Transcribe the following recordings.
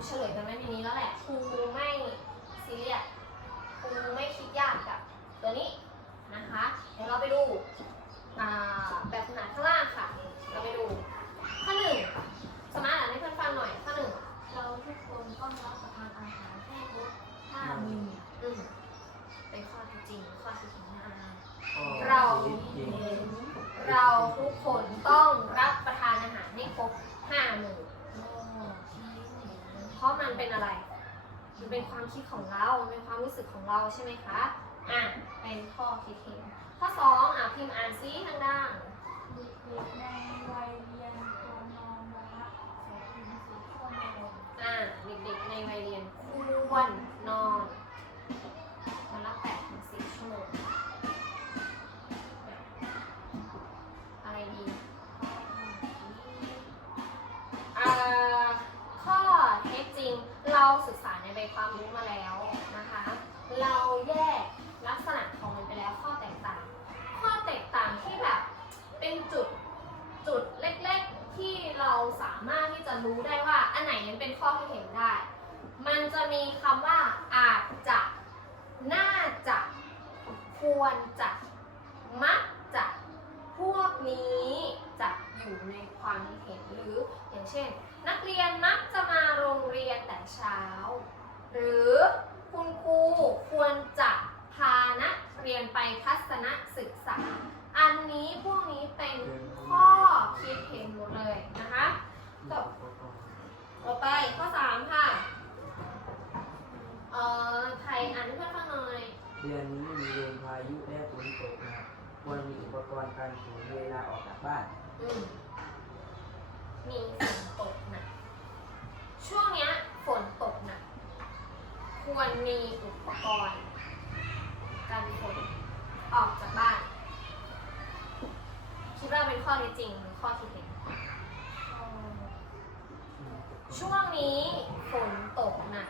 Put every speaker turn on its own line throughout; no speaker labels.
เราเฉลยกันไว้ในนี้แล้วแหละครูไม่ซีเรียสครูไม่คิดยากกับตัวนี้นะคะเดี๋ยวเราไปดูอ่าแบบฝึกหัดข้างล่างค่ะ เราไปดูข้อหนึ่งสมาร์ทอ่านให้เพื่อนฟังหน่อยข้อหนึ่ง
เราทุกคนต้องรับประทานอาหารให้ครบห้ามื้อ
อืมเป็นข้อเท็จจริงข้อที่เห็นหน้า
เรา
เราทุกคนต้องรับประทานอาหารให้ครบห้าหมู่
โลกที่เห็น
เพ ราะมันเป็นอะไร มันเป็นความคิดของเรา มันเป็นความรู้สึกของเราใช่ไหมคะ อะ เป็นข้อคิดเห็น ข้อสองอะพิมพ์อ่านซิทางด้าน
เด็กๆในวัยเรียนควรนอนวันละสองถึงสี่ชั่วโมง
อะเด็กๆในวัยเรียนควรนอนวันละแปดถึงสิบชั่วโมง เราศึกษาในใบความรู้มาแล้วนะคะ เราแยกลักษณะของมันไปแล้วข้อแตกต่าง ข้อแตกต่างที่แบบเป็นจุดจุดเล็กๆที่เราสามารถที่จะรู้ได้ว่าอันไหนมันเป็นข้อที่เห็นได้ มันจะมีคำว่าอาจจะน่าจะควรจะมักจะพวกนี้จะอยู่ในความเห็นหรืออย่างเช่น นักเรียนมัก เรียนแต่เช้า หรือคุณครูควรจะพานักเรียนไปทัศนศึกษา อันนี้พวกนี้เป็นข้อคิดเห็นหมดเลยนะคะต่อไปข้อ3ค่ะ เอ่อใครอ่านให้เพื่อนฟังหน่อย
เดือนนี้มีลมพายุและฝนตกหนักควรมีอุปกรณ์การถูเวลาออกจากบ้าน
อืมมีฝนตกหนักช่วงเนี้ยฝ นตกหนัก ควรมีอุปกรณ์การฝนออกจากบ้าน คิดว่าเป็นข้อเท็จจริงหรือข้อคิดเห็นช่วงนี้ฝนตกหนัก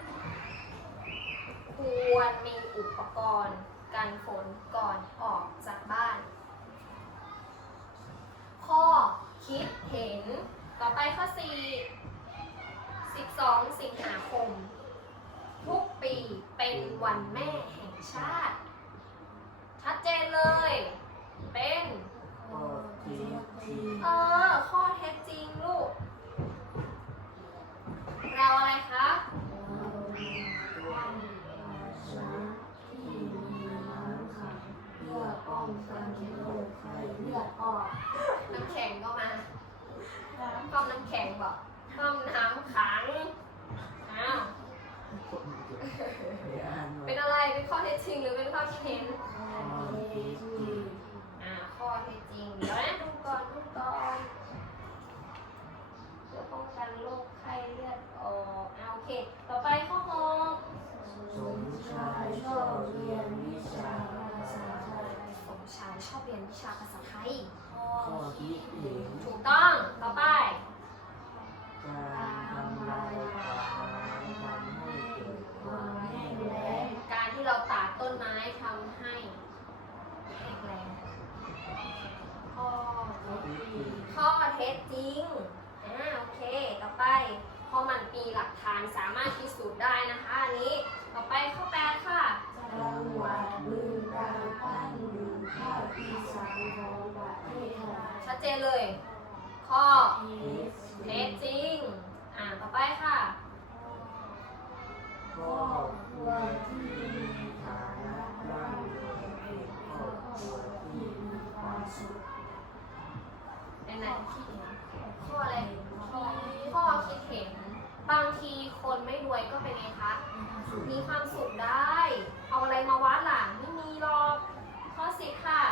ควรมีอุปกรณ์กันฝนก่อนออกจากบ้าน ข้อคิดเห็นต่อไปข้อ4 12 สิงหาคม ทุกปีเป็นวันแม่แห่งชาติ ท็จจริงอ่าโอเค ต่อไปเพราะมันมีหลักฐานสามารถพิสูจน์ได้นะคะอันนี้ ต่อไปข้อแปดค่ะ
จังหวัดบึงกาฬตั้งอยู่ภาคอีสานของประเทศไทย
ชัดเจนเลย ข้อ
เอส
เท็จจริง อ่าต่อไปค่ะ
ครอบครัวที่มีฐานะร่ำรวยเป็นครอบครัวที่มีความสุข
เป็นไหนข้ออะไรข้อคิดเห็น บางทีคนไม่รวยก็เป็นไงคะ มีความสุขได้ เอาอะไรมาวัดล่ะ ไม่มีหรอก ข้อสิบค่ะ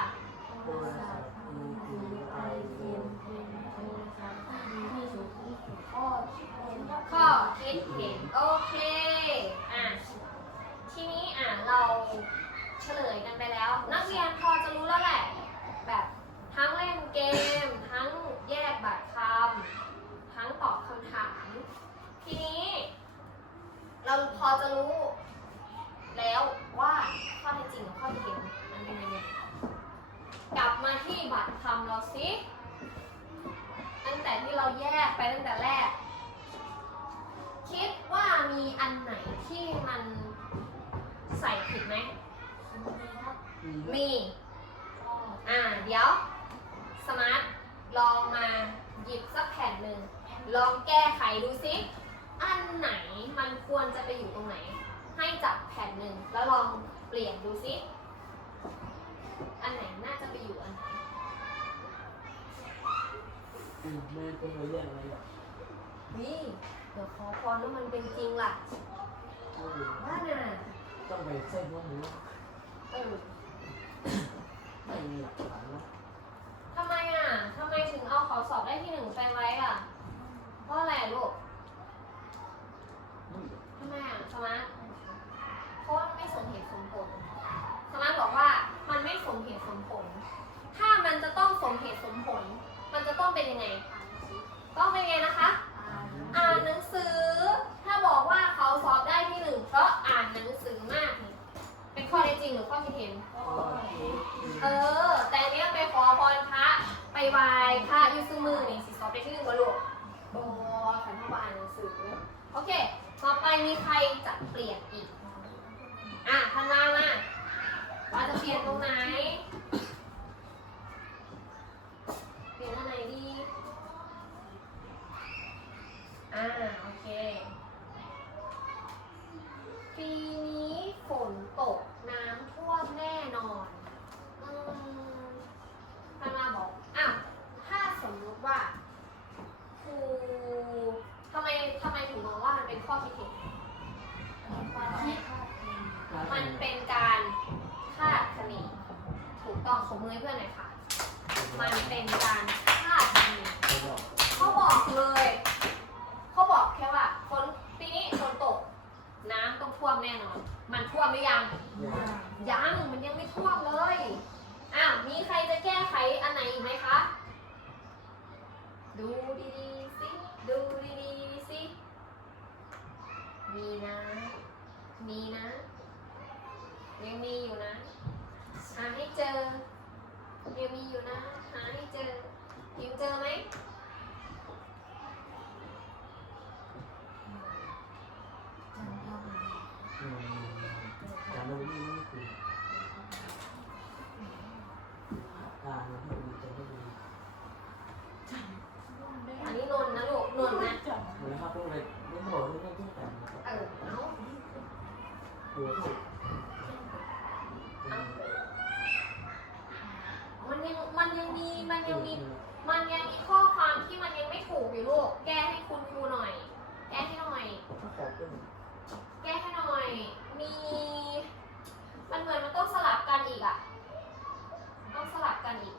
โทรศัพท์มือถือไอโฟนเป็นโทรศัพท์ที่ดีที่สุดที่สุดข้อคิดเห็นก็
ข้อคิดเห็น โอเค อะ ทีนี้อะเราเฉลยกันไปแล้ว นักเรียนพอจะรู้แล้วแหละ แบบทั้งเล่นเกม ทั้งแยกบัตรคำทั้งตอบคำถาม ที มี อ่า เดี๋ยว สมาร์ท ลองมาหยิบสักแผ่นหนึ่ง ลองแก้ไขดูซิ อันไหน มันควรจะไปอยู่ตรงไหน ให้จับแผ่นหนึ่งแล้วลองเปลี่ยนดูซิ อันไหนน่าจะไปอยู่อันไหน
อืมไม่ต้องไปเรียกอะไรหรอก
นี่เดี๋ยวขอพรแล้วมันเป็นจริงล่ะ
เออ
ว่าน่ะ
ต้องไปเส้นพวกนี้
เออ
ไม่มีหลักฐานนะ
ทำไมอะทำไมถึงเอาเขาสอบได้ที่หนึ่งไปไว้อะ เพราะอะไรอะลูก
ไม่
ทำไมอะสมาร์ทเพราะว่ามันไม่สมเหตุสมผล สมาร์ทบอกว่ามันไม่สมเหตุสมผล ถ้ามันจะต้องสมเหตุสมผล มันจะต้องเป็นยังไง ต้องเป็นยังไงนะคะ อ่านหนังสือ ถ้าบอกว่าเขาสอบได้ที่หนึ่งเพราะอ่านหนังสือมากนี่เป็นข้อเท็จจริงหรือข้อคิดเห็น
ก็คือ
เออ แต่อันเนี้ยไปขอพรพระ ไปไหว้พระอยูซูมือนี่สิสอบได้ที่หนึ่งวะลูกบอขันธ์ว่าอ่านหนังสือ โอเค ต่อไปมีใครจะเปลี่ยนอีก อะทันมามาว่าจะเปลี่ยนตรงไหน เปลี่ยนอันไหนดี อ่า โอเค ปีนี้ฝนตกน้ำท่วมแน่นอน อืมพานาบอกอะถ้าสมมุติว่าครูทำไมทำไมถึงมองว่ามันเป็นข้อคิดเห็น มันเป็นการคาดคะเนถูกต้อง ขอมือให้เพื่อนหน่อยค่ะ มันเป็นการคาดคะเน
เขาบอก
เขาบอกเลยเขาบอกแค่ว่าฝนปีนี้ฝนตก น้ำต้องท่วมแน่นอน มันท่วมหรือยัง
อย่า
ยังมันยังไม่ท่วมเลย อ้าวมีใครจะแก้ไขอันไหนอีกไหมคะ ดูดีๆสิดูดีๆสิมีนะ มีนะ ยังมีอยู่นะ หาให้เจอ ยังมีอยู่นะ หาให้เจอพิมพ์เจอไหม
อืมจำได้ว่านี่นี่คือการมาให้ดูจะได้ดู
อันนี้นนท์นะลูก นนท์นะ
เหมือนนะครับพวกอะไรไม่บอกไม่ต้องต้องแต่งนะครับ
เออ เอา
ตัวสุดอืม
มันยังมีมันยังมีมันยังมีข้อความที่มันยังไม่ถูกอยู่ลูก แก้ให้คุณครูหน่อย แก้ให้หน่อย แก้ให้หน่อย มี มันเหมือนมันต้องสลับกันอีกอะต้องสลับกันอีก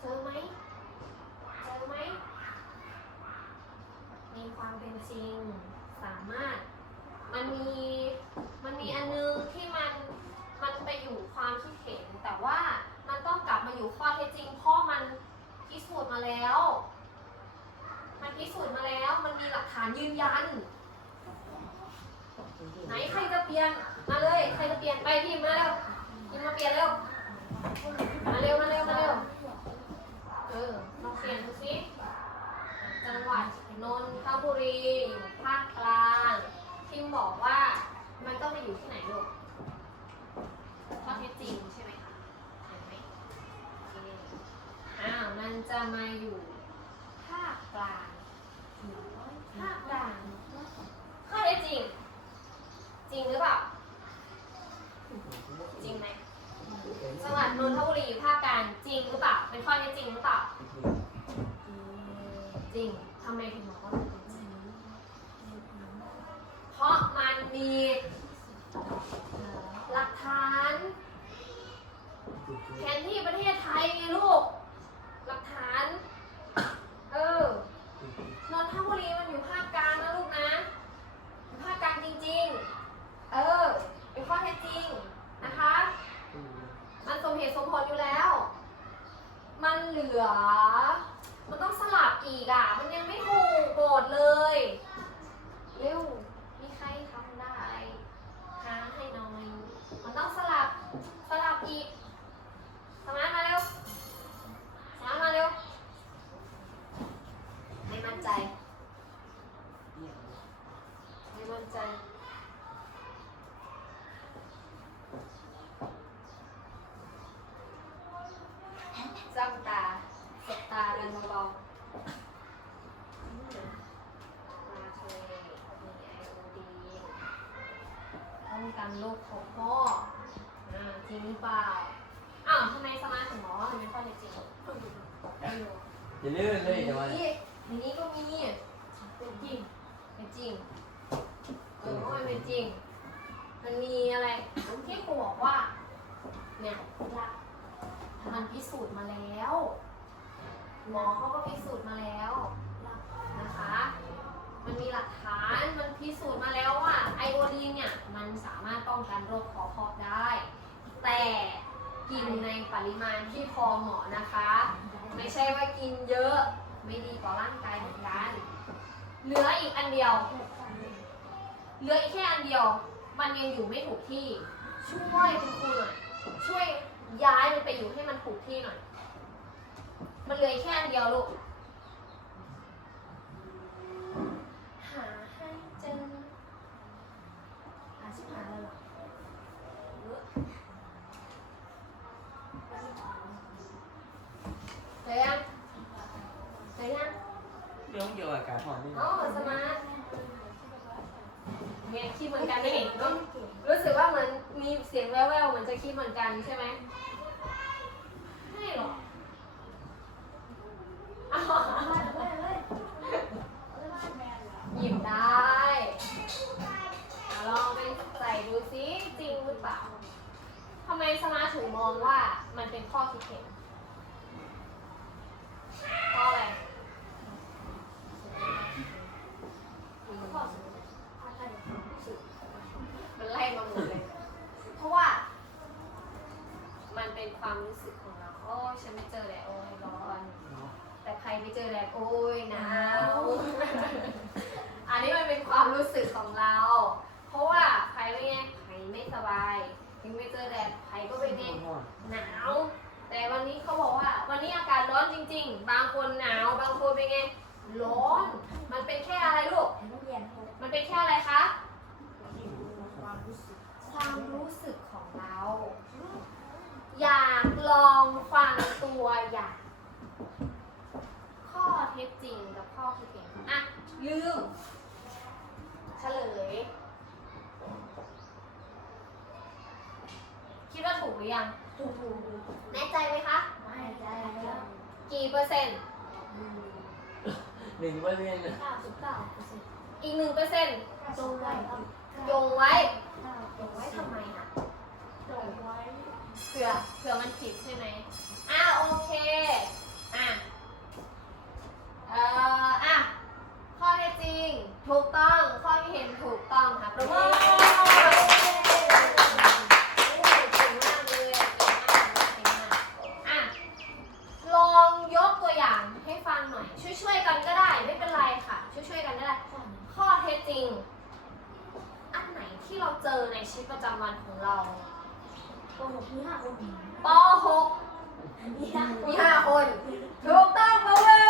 เจอไหมเจอไหมมีความเป็นจริงสามารถ มันมี มันมีอันนึงที่มัน มันไปอยู่ความคิดเห็นแต่ว่า มันต้องกลับมาอยู่ข้อเท็จจริงเพราะมันพิสูจน์มาแล้ว มันพิสูจน์มาแล้ว มันมีหลักฐานยืนยัน ไหนใครจะเปลี่ยน มาเลย ใครจะเปลี่ยนไปพิมพ์มาเร็วพิมพ์มาเปลี่ยนเร็ว มาเร็ว มาเร็ว มาเร็ว เออลองเปลี่ยนดูสิจังหวัดนนทบุรีอยู่ภาคกลางพิมพ์บอกว่ามันต้องไปอยู่ที่ไหนลูกข้อเท็จจริงใช่ไหมคะเห็นไหมโอเคอ้าวมัน จะมาอยู่ภาคกลางภาคกลางข้อเท็จจริง จริงหรือเปล่า จริงไหมจังหวัดนนทบุรีอยู่ภาคกลางจริงหรือเปล่า เป็นข้อเท็จจริงหรือเปล่า จริงทำไมถึงบอกว่าเพราะมันมีหลักฐานแผนที่ประเทศไทยไงลูก ใจไม่มั่นใจจ้องตาสบตาเดินเบาๆมาเทมีไอโอดีป้องกันโรคของพ่ออ่าจริงหรือเปล่า อ้าวทำไมสมาร์ถึงหมอว่ไม่ค่อจริง
อย่าลืมเลยแต่ว่า นี่
ในนี้ก็มีเป็นจริงเป็นจริงเออว่ามันเป็นจริง มันมีอะไรที่ครูบอกว่า เนี่ยมันพิสูจน์มาแล้ว หมอเขาก็พิสูจน์มาแล้วนะคะ มันมีหลักฐานมันพิสูจน์มาแล้วว่าไอโอดีนเนี่ยมันสามารถป้องกันโรคคอพอกได้ แต่กินในปริมาณที่พอเหมาะนะคะ ไม่ใช่ว่ากินเยอะ ไม่ดีต่อร่างกายเหมือนกัน เหลืออีกอันเดียว เหลืออีกแค่อันเดียว มันยังอยู่ไม่ถูกที่ ช่วยคุณครูหน่อย ช่วยย้ายมันไปอยู่ให้มันถูกที่หน่อย มันเหลืออีกแค่อันเดียวลูก หาให้เจอหาชิบหายเลยเหรออเจอยังเจอยัง
เรื่องเกี่ยวกับการถ อนนี่
อ๋อสมาร์ทเนี่ยคิดเหมือนกันได้เห็นเนอะรู้สึกว่าเหมือนมีเสียงแว่วๆเหมือนจะคิดเหมือนกันใช่ไหมไม่หรอกอ้าวหยิบได้อะลองไปใส่ดูซิจริงหรือเปล่าทำไมสมาร์ทถึงมองว่ามันเป็นข้อคิดเห็นเพราะอะไร มัน ไล่มาหมดเลย เพราะว่า มันเป็นความรู้สึกของเรา โอ้ยฉันไม่เจอแดดโอ้ยร้อน แต่ใครไปเจอแดดโอ้ยหนาวอันนี้มันเป็นความรู้สึกของเรา เพราะว่าใครไม่ไงใครไม่สบายถึงไม่เจอแดดใครก็เป็นไงหนาว แต่วันนี้เขาบอกว่า วันนี้อากาศร้อนจริง ๆ บางคนหนาว บางคนเป็นไงร้อน มันเป็นแค่อะไรลูก มันเป็นแค่อะไรคะ ความรู้สึกของเรา อยากลองฟังตัวอย่าง ข้อเท็จจริงกับข้อคิดเห็นอะลืมเฉลย คิดว่าถูกหรือยังแน่ใจไหมคะกี่เปอร์เซ็นต์
หนึ่งเปอร์เซ็นต์
อีกหนึ่งเปอร์เซ็นต์ยงไว้ยงไว้ ไว้ทำไมอะเผื่อเผื่อมันผิดใช่ไหมอ่าโอเค อะ เอ่อ อะ ข้อเท็จจริง ถูกต้อง ข้อที่เห็นถูกต้องค่ะประมินเก่งมากเลยเก่งมากเก่งมากอะ ลองยกตัวอย่างให้ฟังหน่อย ช่วยๆกันก็ได้ ไม่เป็นไรค่ะ ช่วยๆกันก็ได้ ข้อเท็จจริง อันไหนที่เราเจอใน ชีวิตประจำวันของเรา ป .6 มีห้าคน ถูกต้องมาเว้ย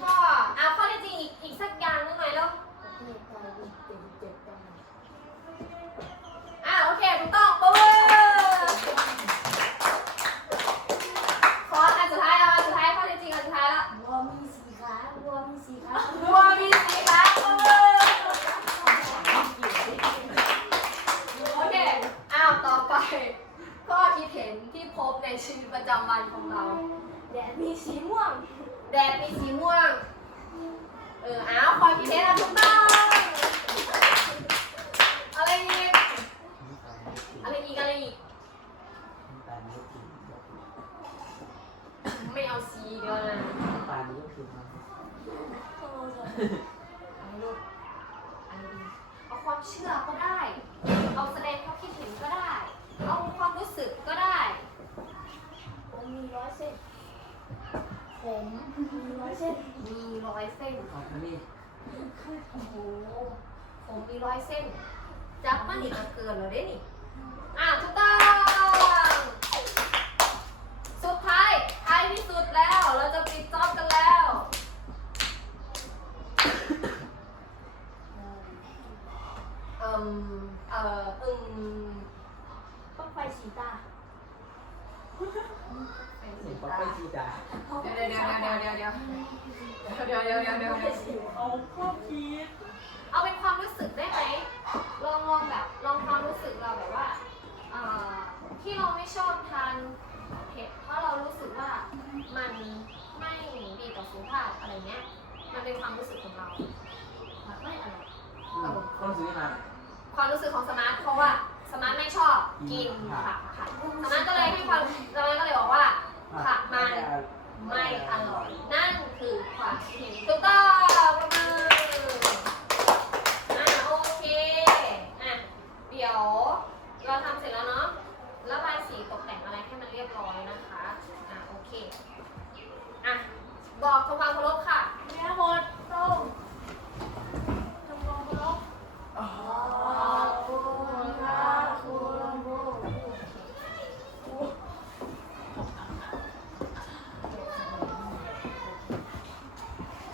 ข้ออะข้อเท็จจริงอีกอีกสักอย่างหนึงหน่อยแล้วอะโอเคถูกต้องมาเว้ยขออันสุดท้ายเอาอันสุดท้ายข้อเท็จจริงอันสุดท้ายแล้ว วัวมีสีขามาเว้ยโอเค อ้าว ต่อไป ข้อคิดเห็น ที่พบในชีวิตประจำวันของเรา แดดมีสีม่วง แดดมีสีม่วง เอออ้าวข้อคิดเห็นอะถูกต้องอะไรอีกอะไรอีกอะไรอีกไม่เอาสีเดียวนะ
ปานนี้ก็คือมัน
อะไรลูกอะไรดีเอาความเชื่อก็ได้ เอาแสดงความคิดเห็นก็ได้ เอาความรู้สึกก็ได้ ผมมีร้อยเส้น
เอาอันนี้
โอ้โหผมมีร้อยเส้น จับมันอีกก็เกินแล้วเด้นี่ อะถูกต้อง สุดท้าย ท้ายที่สุดแล้ว เราจะปิดจ็อบกันแล้ว เอ่มเอ่ออืม
เห็นป๊อปไปจีดา
เดี๋ยวเดี๋ยวเดี๋ยวเดี๋ยวเดี๋ยวเดี๋ยวเดี๋ยวเดี๋ยวเดี๋ยวเดี๋ยว
เอาข้อคิด
เอาเป็นความรู้สึกได้ไหมลองลองแบบลองความรู้สึกเราแบบว่าเอ่อที่เราไม่ชอบทานเผ็ดเพราะเรารู้สึกว่ามันไม่ดีต่อสุขภาพอะไรเงี้ยมันเป็นความรู้สึกของเราไม่อร่อย
อืมต้องซื้อมา
ความรู้สึกของสมาร์ทเพราะว่าสมาร์ทไม่ชอบกินผักค่ะสมาร์ทก็เลยให้ความสมาร์ทก็เลยบอกว่าผักมัน ไม่อร่อย นั่น